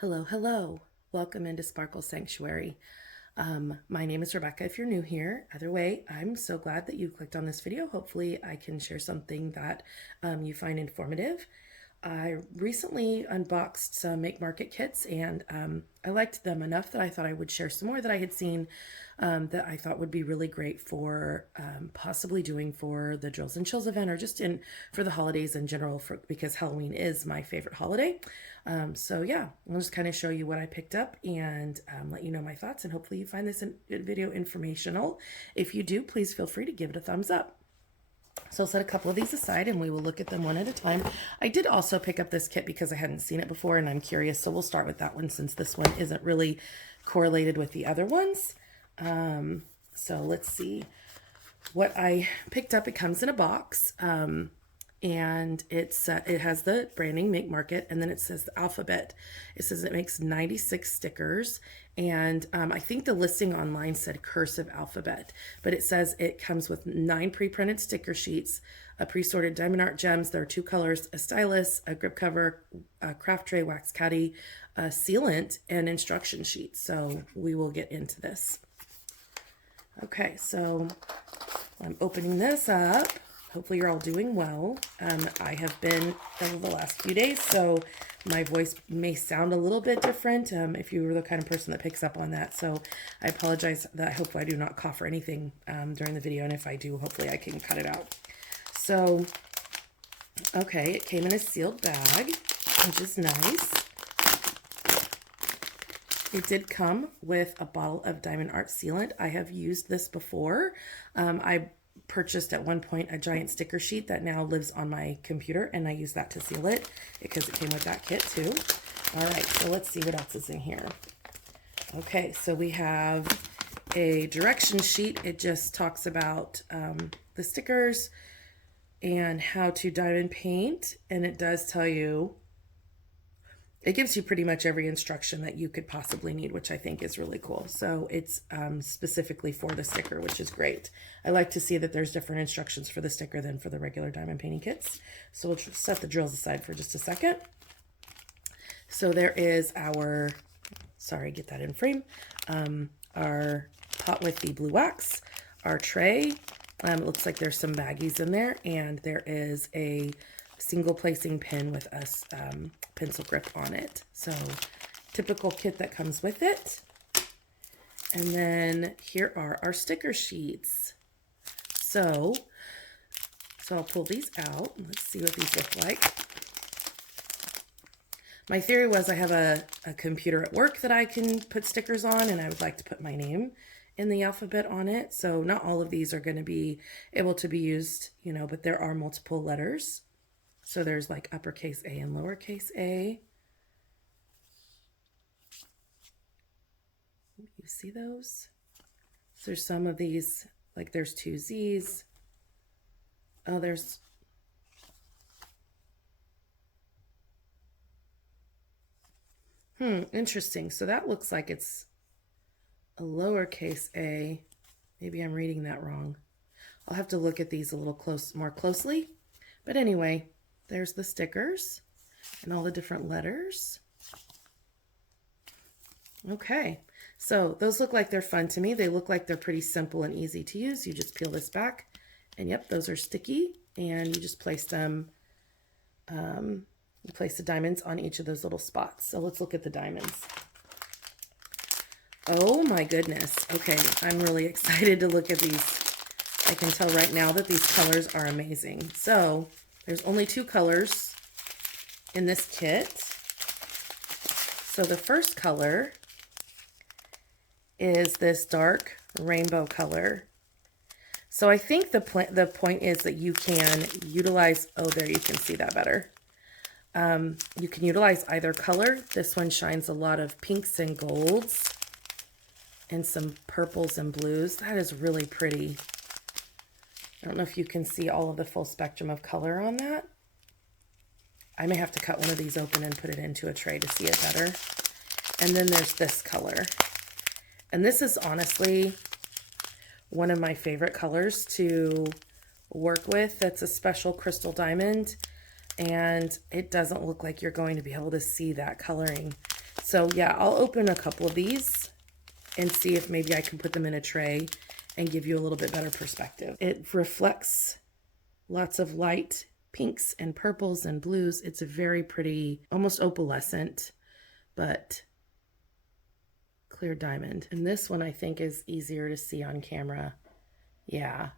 Hello, hello. Welcome into Sparkle.Sanctuary. My name is Rebecca if you're new here. Either way, I'm so glad that you clicked on this video. Hopefully I can share something that you find informative. I recently unboxed some Make Market kits and I liked them enough that I thought I would share some more that I had seen that I thought would be really great for possibly doing for the Drills and Chills event or just for the holidays in general because Halloween is my favorite holiday. So yeah, I'll just kind of show you what I picked up and let you know my thoughts, and hopefully you find this video informational. If you do, please feel free to give it a thumbs up. So I'll set a couple of these aside and we will look at them one at a time. I did also pick up this kit because I hadn't seen it before and I'm curious. So we'll start with that one since this one isn't really correlated with the other ones. So let's see what I picked up. It comes in a box and it has the branding Make Market, and then it says the alphabet. It says it makes 96 stickers, and I think the listing online said cursive alphabet, but it says it comes with 9 pre-printed sticker sheets, a pre-sorted diamond art gems. There are 2 colors, a stylus, a grip cover, a craft tray, wax caddy, a sealant, and instruction sheet. So we will get into this. Okay, so I'm opening this up. Hopefully you're all doing well. I have been over the last few days, so my voice may sound a little bit different if you were the kind of person that picks up on that. So I apologize that I hope I do not cough or anything during the video, and if I do, hopefully I can cut it out. So, okay, it came in a sealed bag, which is nice. It did come with a bottle of diamond art sealant. I have used this before. I purchased at one point a giant sticker sheet that now lives on my computer, and I use that to seal it because it came with that kit too. All right, so let's see what else is in here. Okay, so we have a direction sheet. It just talks about the stickers and how to diamond paint, and it does tell you, it gives you pretty much every instruction that you could possibly need, which I think is really cool. So it's specifically for the sticker, which is great. I like to see that there's different instructions for the sticker than for the regular diamond painting kits. So we'll set the drills aside for just a second. So there is our, sorry, get that in frame, our pot with the blue wax, our tray. It looks like there's some baggies in there, and there is a single placing pin with a pencil grip on it. So typical kit that comes with it. And then here are our sticker sheets. So I'll pull these out. Let's see what these look like. My theory was I have a computer at work that I can put stickers on, and I would like to put my name in the alphabet on it. So not all of these are going to be able to be used, you know, but there are multiple letters. So there's like uppercase A and lowercase a. You see those? So there's some of these, like there's 2 Z's. Oh, there's, interesting. So that looks like it's a lowercase a. Maybe I'm reading that wrong. I'll have to look at these a little more closely. But anyway, there's the stickers and all the different letters. Okay, so those look like they're fun to me. They look like they're pretty simple and easy to use. You just peel this back, and yep, those are sticky, and you just place them, you place the diamonds on each of those little spots. So let's look at the diamonds. Oh my goodness. Okay, I'm really excited to look at these. I can tell right now that these colors are amazing. So there's only 2 colors in this kit. So the first color is this dark rainbow color. So I think the point is that you can utilize, oh, there you can see that better. You can utilize either color. This one shines a lot of pinks and golds and some purples and blues. That is really pretty. I don't know if you can see all of the full spectrum of color on that. I may have to cut one of these open and put it into a tray to see it better. And then there's this color. And this is honestly one of my favorite colors to work with. That's a special crystal diamond, and it doesn't look like you're going to be able to see that coloring. So yeah, I'll open a couple of these and see if maybe I can put them in a tray and give you a little bit better perspective. It reflects lots of light pinks and purples and blues. It's a very pretty, almost opalescent, but clear diamond. And this one I think is easier to see on camera. Yeah,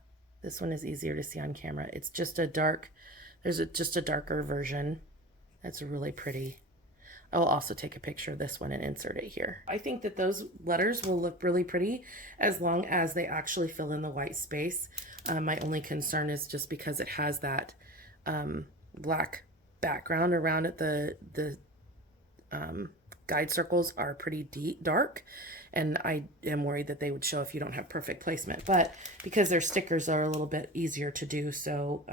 this one is easier to see on camera. It's just a dark, just a darker version. That's really pretty. I'll also take a picture of this one and insert it here. I think that those letters will look really pretty as long as they actually fill in the white space. My only concern is just because it has that black background around it. The guide circles are pretty deep, dark, and I am worried that they would show if you don't have perfect placement. But because their stickers are a little bit easier to do, so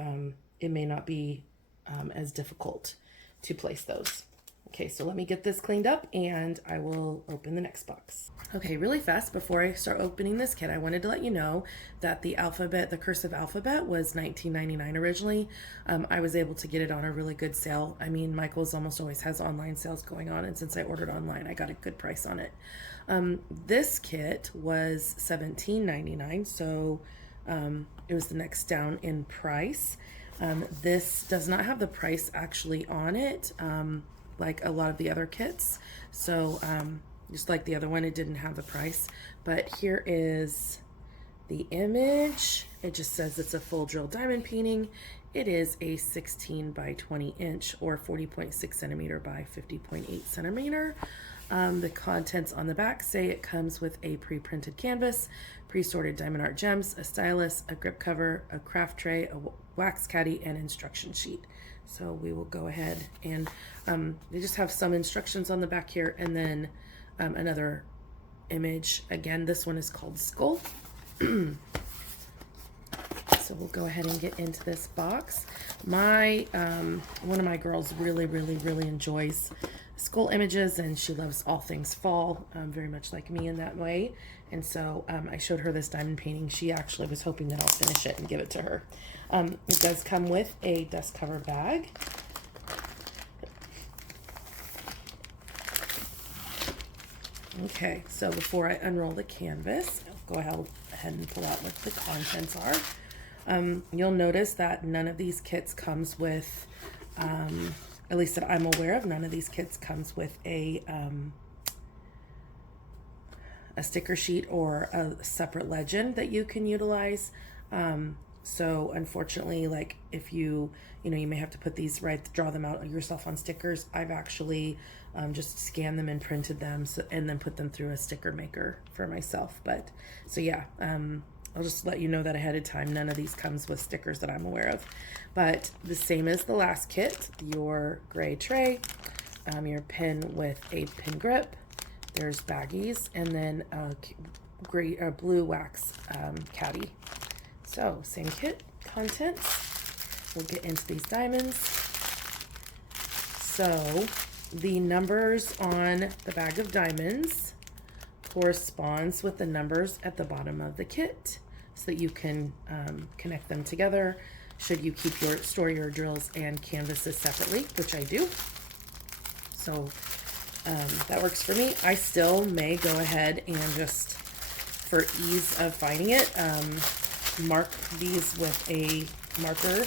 it may not be as difficult to place those. Okay, so let me get this cleaned up and I will open the next box. Okay, really fast before I start opening this kit, I wanted to let you know that the alphabet, the cursive alphabet, was $19.99 originally. I was able to get it on a really good sale. I mean, Michael's almost always has online sales going on, and since I ordered online, I got a good price on it. This kit was $17.99, so it was the next down in price. This does not have the price actually on it, like a lot of the other kits. So just like the other one, it didn't have the price. But here is the image. It just says it's a full drill diamond painting. It is a 16 by 20 inch or 40.6 centimeter by 50.8 centimeter. The contents on the back say it comes with a pre-printed canvas, pre-sorted diamond art gems, a stylus, a grip cover, a craft tray, a wax caddy, and instruction sheet. So we will go ahead and they just have some instructions on the back here, and then another image. Again, this one is called Skull. So we'll go ahead and get into this box. My one of my girls really enjoys skull images, and she loves all things fall, very much like me in that way. And so I showed her this diamond painting. She actually was hoping that I'll finish it and give it to her. It does come with a dust cover bag. Okay, so before I unroll the canvas, I'll go ahead and pull out what the contents are. You'll notice that none of these kits comes with, at least that I'm aware of, none of these kits comes with a sticker sheet or a separate legend that you can utilize. So unfortunately, like if you may have to put these draw them out yourself on stickers. I've actually just scanned them and printed them and then put them through a sticker maker for myself. But so yeah, I'll just let you know that ahead of time. None of these comes with stickers that I'm aware of. But the same as the last kit, your gray tray, your pin with a pin grip, there's baggies, and then a blue wax caddy. So same kit contents. We'll get into these diamonds. So the numbers on the bag of diamonds corresponds with the numbers at the bottom of the kit, so that you can connect them together should you store your drills and canvases separately, which I do. So that works for me. I still may go ahead and just, for ease of finding it, mark these with a marker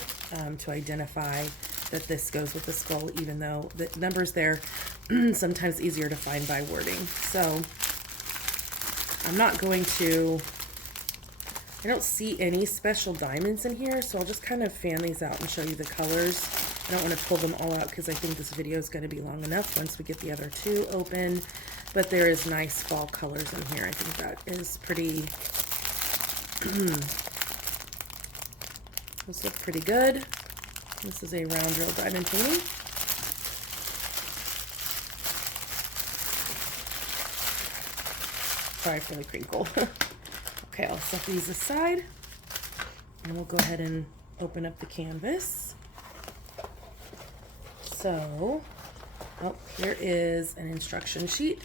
to identify that this goes with the skull, even though the numbers there sometimes easier to find by wording. So I'm not going to, I don't see any special diamonds in here, so I'll just kind of fan these out and show you the colors. I don't want to pull them all out because I think this video is going to be long enough once we get the other two open. But there is nice fall colors in here. I think that is pretty, those look pretty good. This is a round drill diamond painting. Sorry for the crinkle. Okay, I'll set these aside and we'll go ahead and open up the canvas. So, here is an instruction sheet,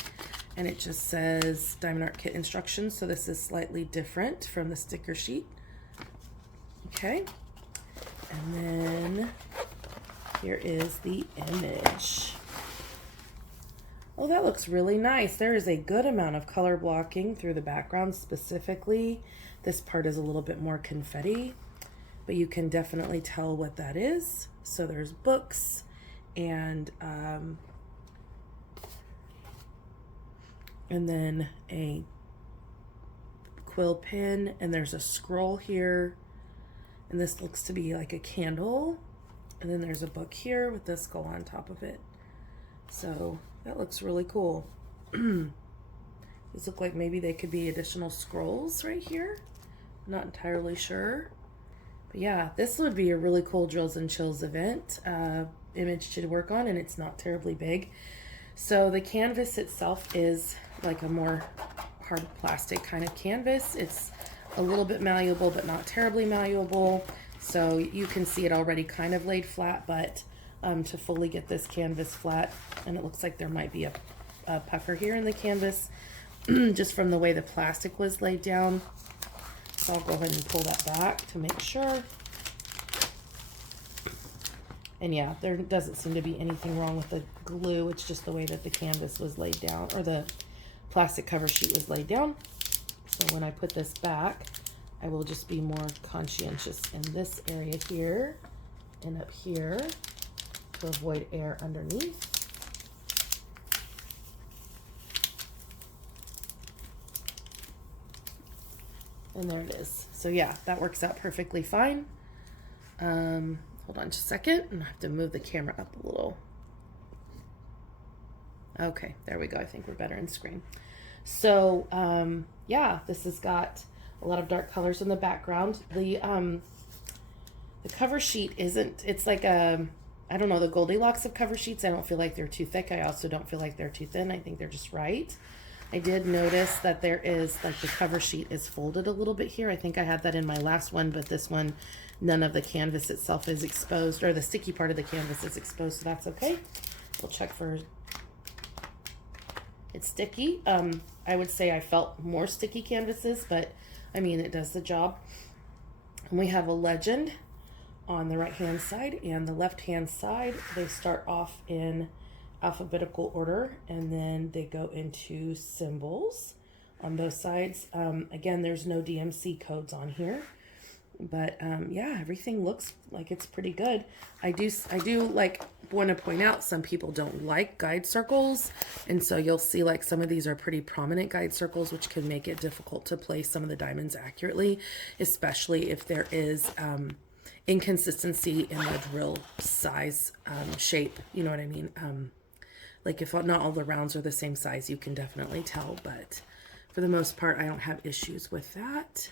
and it just says Diamond Art Kit instructions. So this is slightly different from the sticker sheet. Okay, and then here is the image. Oh, that looks really nice. There is a good amount of color blocking through the background specifically. This part is a little bit more confetti, but you can definitely tell what that is. So there's books and then a quill pen, and there's a scroll here, and this looks to be like a candle, and then there's a book here with this skull on top of it. So that looks really cool. These look like maybe they could be additional scrolls right here. Not entirely sure. But yeah, this would be a really cool Drills and Chills event image to work on, and it's not terribly big. So the canvas itself is like a more hard plastic kind of canvas. It's a little bit malleable, but not terribly malleable. So you can see it already kind of laid flat, but to fully get this canvas flat, and it looks like there might be a pucker here in the canvas just from the way the plastic was laid down. So I'll go ahead and pull that back to make sure. And yeah, there doesn't seem to be anything wrong with the glue. It's just the way that the canvas was laid down, or the plastic cover sheet was laid down. So when I put this back, I will just be more conscientious in this area here and up here to avoid air underneath. And there it is. So yeah, that works out perfectly fine. Hold on just a second, and I have to move the camera up a little. Okay, there we go. I think we're better in screen. So yeah, this has got a lot of dark colors in the background. The cover sheet isn't, it's like a, I don't know, the Goldilocks of cover sheets. I don't feel like they're too thick. I also don't feel like they're too thin. I think they're just right. I did notice that there is, like, the cover sheet is folded a little bit here. I think I had that in my last one, but this one, none of the canvas itself is exposed, or the sticky part of the canvas is exposed, so that's okay. We'll check for, it's sticky. I would say I felt more sticky canvases, but I mean, it does the job. And we have a legend on the right hand side, and the left hand side, they start off in alphabetical order, and then they go into symbols on both sides. Again, there's no DMC codes on here, but yeah, everything looks like it's pretty good. I do like want to point out, some people don't like guide circles, and so you'll see like some of these are pretty prominent guide circles, which can make it difficult to place some of the diamonds accurately, especially if there is inconsistency in the drill size, shape, you know what I mean? Like if not all the rounds are the same size, you can definitely tell, but for the most part, I don't have issues with that.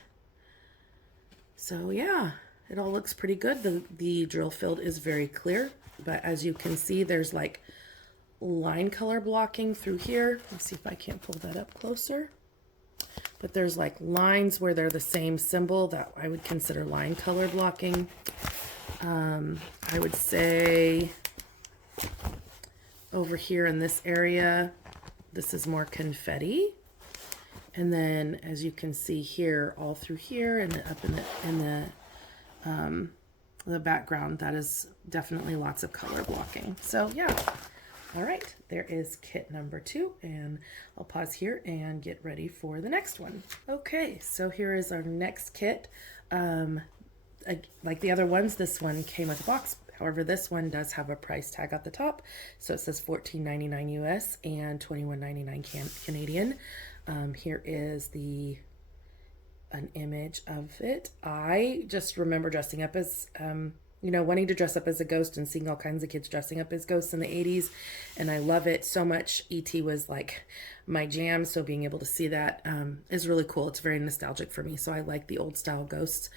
So yeah, it all looks pretty good. The drill field is very clear, but as you can see, there's like line color blocking through here. Let's see if I can't pull that up closer. But there's like lines where they're the same symbol that I would consider line color blocking. I would say over here in this area, this is more confetti. And then as you can see here, all through here and up in the background, that is definitely lots of color blocking. So yeah. All right, there is kit number 2, and I'll pause here and get ready for the next one. Okay, so here is our next kit. Like the other ones, this one came with a box. However, this one does have a price tag at the top. So it says $14.99 US and $21.99 Canadian. Here is an image of it. I just remember dressing up as, you know, wanting to dress up as a ghost and seeing all kinds of kids dressing up as ghosts in the 80s. And I love it so much. E.T. was like my jam. So being able to see that is really cool. It's very nostalgic for me. So I like the old style ghosts.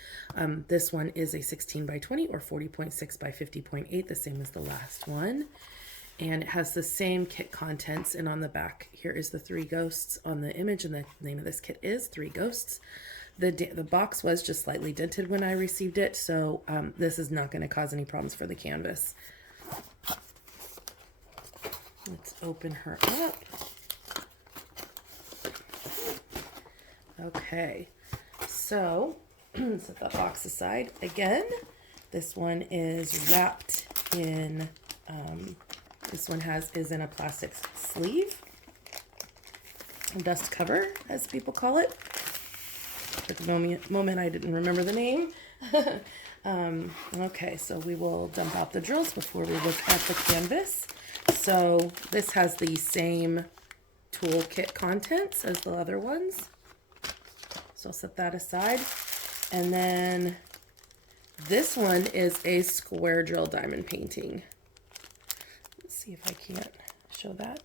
This one is a 16 by 20 or 40.6 by 50.8, the same as the last one. And it has the same kit contents. And on the back, here is the 3 ghosts on the image. And the name of this kit is 3 Ghosts. The box was just slightly dented when I received it, so this is not going to cause any problems for the canvas. Let's open her up. Okay, so set that box aside. Again, this one is wrapped in This one is in a plastic sleeve, dust cover, as people call it. Took a moment I didn't remember the name. Okay, so we will dump out the drills before we look at the canvas. So this has the same toolkit contents as the other ones. So I'll set that aside. And then this one is a square drill diamond painting. Let's see if I can't show that.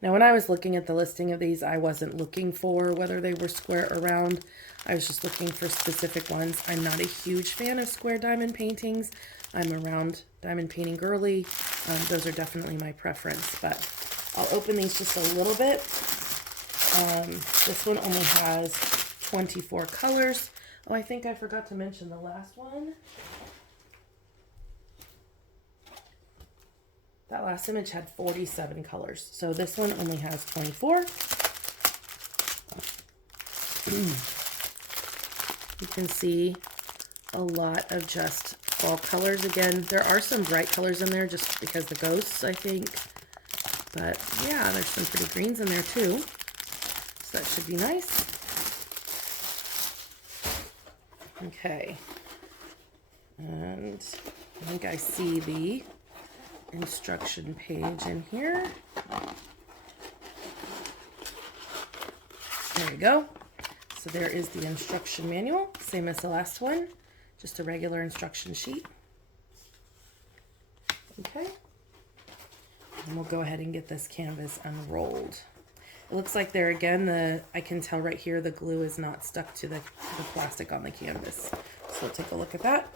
Now, when I was looking at the listing of these, I wasn't looking for whether they were square or round. I was just looking for specific ones. I'm not a huge fan of square diamond paintings. I'm a round diamond painting girly. Those are definitely my preference, but I'll open these just a little bit. This one only has 24 colors. Oh, I think I forgot to mention the last one. That last image had 47 colors. So this one only has 24. You can see a lot of just fall colors. Again, there are some bright colors in there just because the ghosts, I think. But yeah, there's some pretty greens in there too. So that should be nice. Okay. And I think I see the instruction page in here. There we go. So there is the instruction manual, same as the last one, just a regular instruction sheet. Okay. And we'll go ahead and get this canvas unrolled. It looks like there again, I can tell right here the glue is not stuck to the plastic on the canvas. So we'll take a look at that.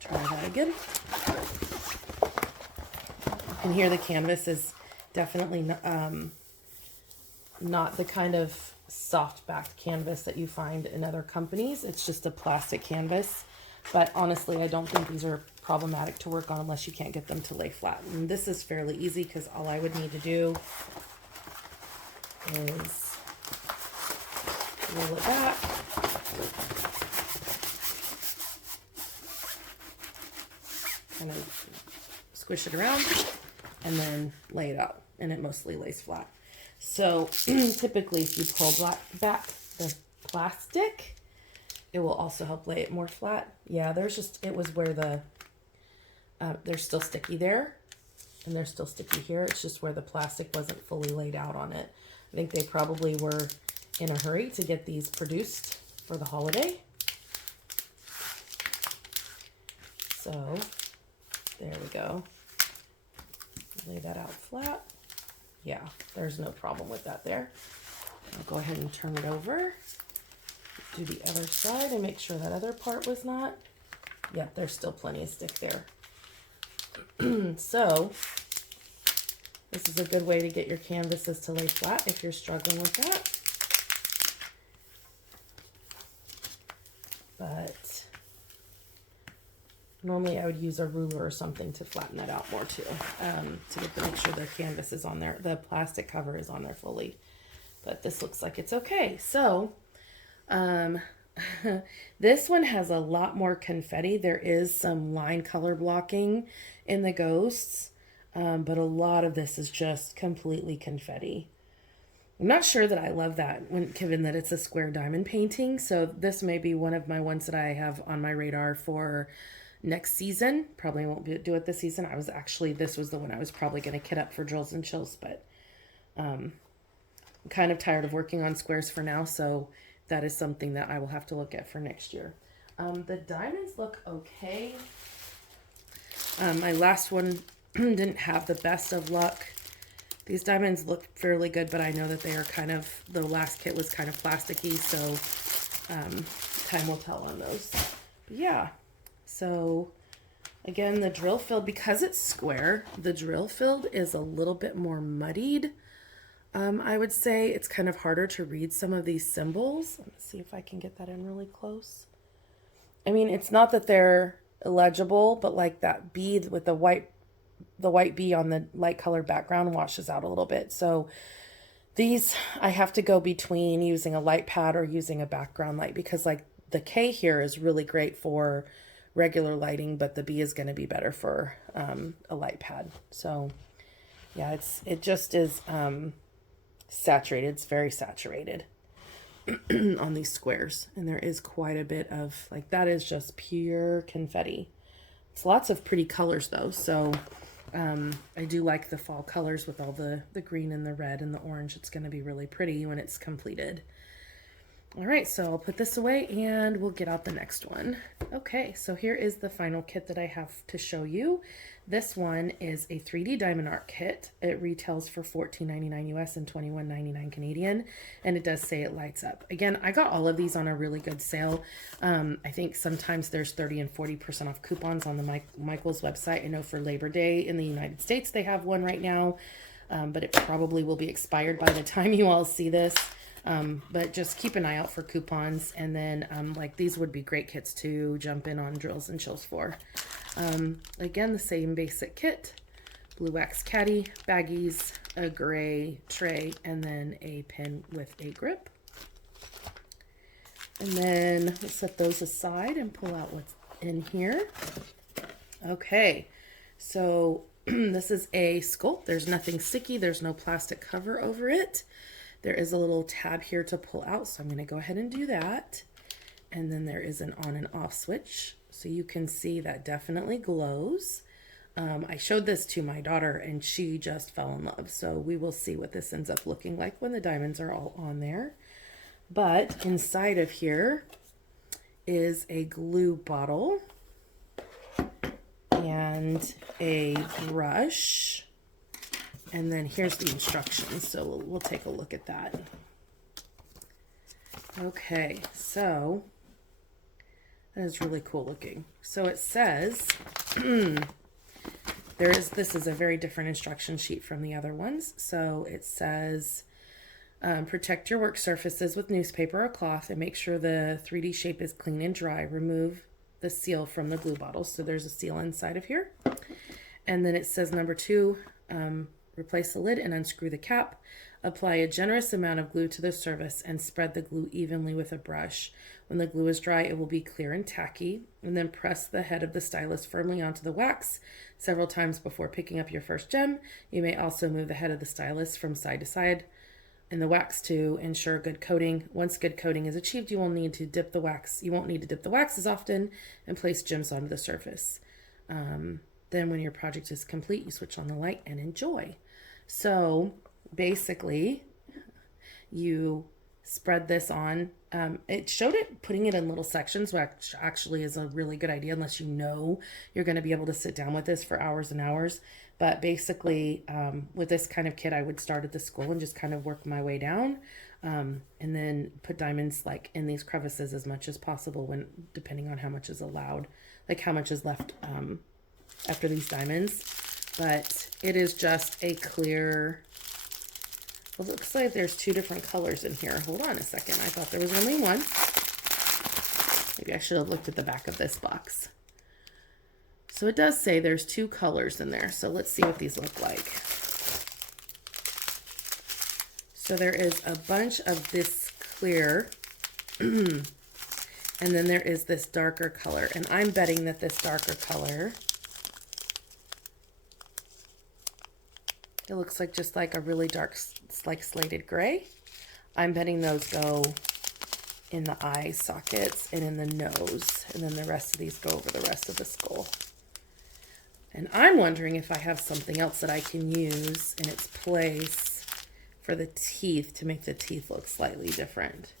Try that again. And here the canvas is definitely not the kind of soft backed canvas that you find in other companies. It's just a plastic canvas. But honestly, I don't think these are problematic to work on unless you can't get them to lay flat. And this is fairly easy because all I would need to do is roll it back. Kind of squish it around and then lay it out, and it mostly lays flat. So typically if you pull back the plastic, it will also help lay it more flat. Yeah, it was where they're still sticky there, and they're still sticky here. It's just where the plastic wasn't fully laid out on it. I think they probably were in a hurry to get these produced for the holiday. So there we go. Lay that out flat. Yeah, there's no problem with that there. I'll go ahead and turn it over. Do the other side and make sure that other part was not. Yep, there's still plenty of stick there. So this is a good way to get your canvases to lay flat if you're struggling with that. But normally I would use a ruler or something to flatten that out more too, to make sure their canvas is on there, the plastic cover is on there fully. But this looks like it's okay. So this one has a lot more confetti. There is some line color blocking in the ghosts, but a lot of this is just completely confetti. I'm not sure that I love that, given that it's a square diamond painting. So this may be one of my ones that I have on my radar for next season. Probably won't do it this season. This was the one I was probably going to kit up for Drills and Chills, but I'm kind of tired of working on squares for now, so that is something that I will have to look at for next year. The diamonds look okay. My last one didn't have the best of luck. These diamonds look fairly good, but I know that they are the last kit was kind of plasticky, so time will tell on those. But yeah, so again, the drill filled, because it's square, the drill filled is a little bit more muddied. I would say it's kind of harder to read some of these symbols. Let me see if I can get that in really close. I mean, it's not that they're illegible, but like that bead with the white bee on the light color background washes out a little bit. So these, I have to go between using a light pad or using a background light, because like the K here is really great for regular lighting, but the bee is going to be better for a light pad. So yeah, it just is saturated. It's very saturated on these squares, and there is quite a bit of, like, that is just pure confetti. It's lots of pretty colors though, so I do like the fall colors with all the green and the red and the orange. It's going to be really pretty when it's completed. All right, so I'll put this away and we'll get out the next one. Okay, so here is the final kit that I have to show you. This one is a 3D diamond art kit. It retails for $14.99 US and $21.99 Canadian, and it does say it lights up. Again, I got all of these on a really good sale. I think sometimes there's 30 and 40% off coupons on the Michaels website. I know for Labor Day in the United States they have one right now, but it probably will be expired by the time you all see this. But just keep an eye out for coupons, and then like these would be great kits to jump in on drills and chills for. Again, the same basic kit: blue wax caddy, baggies, a gray tray, and then a pin with a grip. And then let's set those aside and pull out what's in here. Okay, so this is a sculpt. There's nothing sticky. There's no plastic cover over it. There is a little tab here to pull out, so I'm going to go ahead and do that. And then there is an on and off switch, so you can see that definitely glows. I showed this to my daughter and she just fell in love, so we will see what this ends up looking like when the diamonds are all on there. But inside of here is a glue bottle and a brush. And then here's the instructions, so we'll take a look at that. Okay, so that is really cool looking. So it says, this is a very different instruction sheet from the other ones. So it says, protect your work surfaces with newspaper or cloth and make sure the 3D shape is clean and dry. Remove the seal from the glue bottle. So there's a seal inside of here. And then it says number 2, replace the lid and unscrew the cap. Apply a generous amount of glue to the surface and spread the glue evenly with a brush. When the glue is dry, it will be clear and tacky. And then press the head of the stylus firmly onto the wax several times before picking up your first gem. You may also move the head of the stylus from side to side in the wax to ensure good coating. Once good coating is achieved, you won't need to dip the wax as often and place gems onto the surface. Then when your project is complete, you switch on the light and enjoy. So basically, you spread this on. It showed it putting it in little sections, which actually is a really good idea unless you know you're going to be able to sit down with this for hours and hours. But basically, with this kind of kit, I would start at the skull and just kind of work my way down, and then put diamonds like in these crevices as much as possible, depending on how much is allowed, like how much is left after these diamonds. But it is just a clear, well, it looks like there's 2 different colors in here. Hold on a second. I thought there was only one. Maybe I should have looked at the back of this box. So it does say there's 2 colors in there. So let's see what these look like. So there is a bunch of this clear, and then there is this darker color. And I'm betting that this darker color, it looks like just like a really dark, like slated gray. I'm betting those go in the eye sockets and in the nose, and then the rest of these go over the rest of the skull. And I'm wondering if I have something else that I can use in its place for the teeth to make the teeth look slightly different.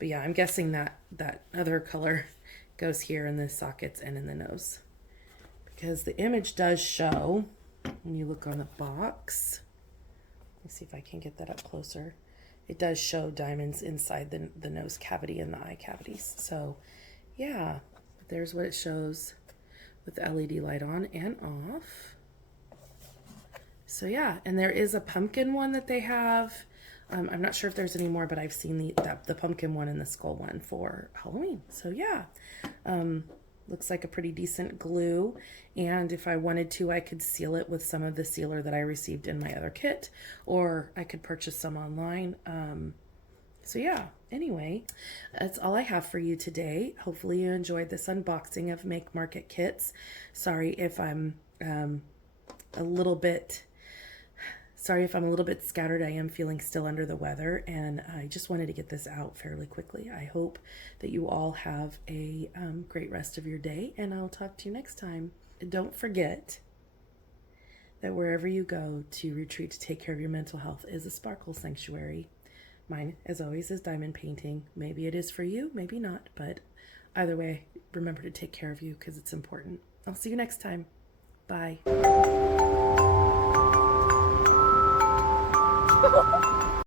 But yeah, I'm guessing that that other color goes here in the sockets and in the nose, because the image does show, when you look on the box, let's see if I can get that up closer. It does show diamonds inside the nose cavity and the eye cavities. So yeah, there's what it shows with the LED light on and off. So yeah, and there is a pumpkin one that they have. I'm not sure if there's any more, but I've seen the pumpkin one and the skull one for Halloween. So yeah, looks like a pretty decent glue. And if I wanted to, I could seal it with some of the sealer that I received in my other kit, or I could purchase some online So yeah, anyway, that's all I have for you today. Hopefully you enjoyed this unboxing of Make Market kits. Sorry if I'm a little bit scattered. I am feeling still under the weather, and I just wanted to get this out fairly quickly. I hope that you all have a great rest of your day, and I'll talk to you next time. And don't forget that wherever you go to retreat to take care of your mental health is a sparkle sanctuary. Mine, as always, is diamond painting. Maybe it is for you, maybe not, but either way, remember to take care of you because it's important. I'll see you next time. Bye.